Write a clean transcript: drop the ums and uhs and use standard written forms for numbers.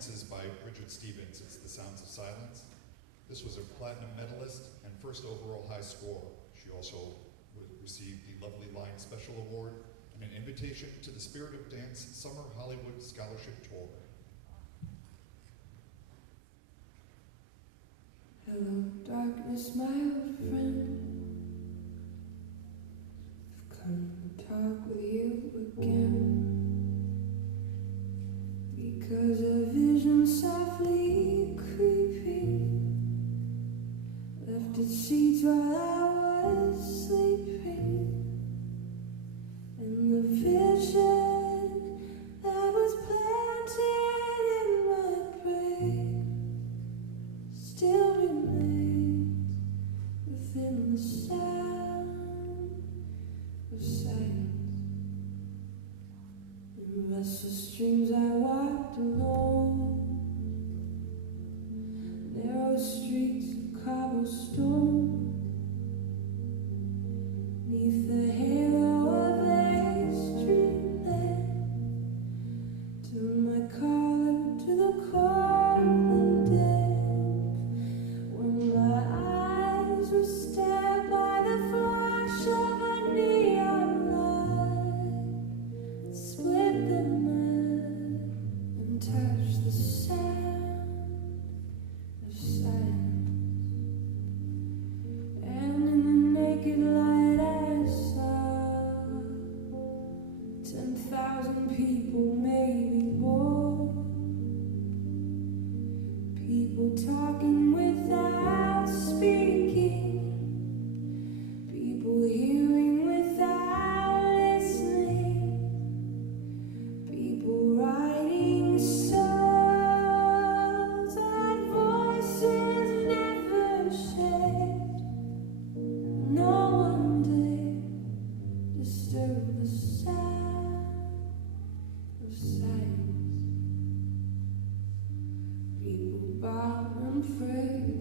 performances by Bridget Stevens. It's The Sounds of Silence. This was a platinum medalist and first overall high score. She also received the Lovely Line Special Award and an invitation to the Spirit of Dance Summer Hollywood Scholarship Tour. Hello, darkness, my old friend. I've come to talk with you again. Because a vision softly creeping left its seeds while I was sleeping. And the vision that was planted in my brain still remains within the sound of silence. In restless dreams I walked alone, narrow streets of cobblestone, neath the halo of a street lamp, till my collar to the cold and damp, when my eyes were stabbed by the flash of a neon light that split the night and touched the sound of silence. And in the naked light I saw 10,000 people, maybe more. People talking without speaking, people hearing without listening, people writing songs that voices never shared. No one dared disturb the sound of silence. People bowed and prayed,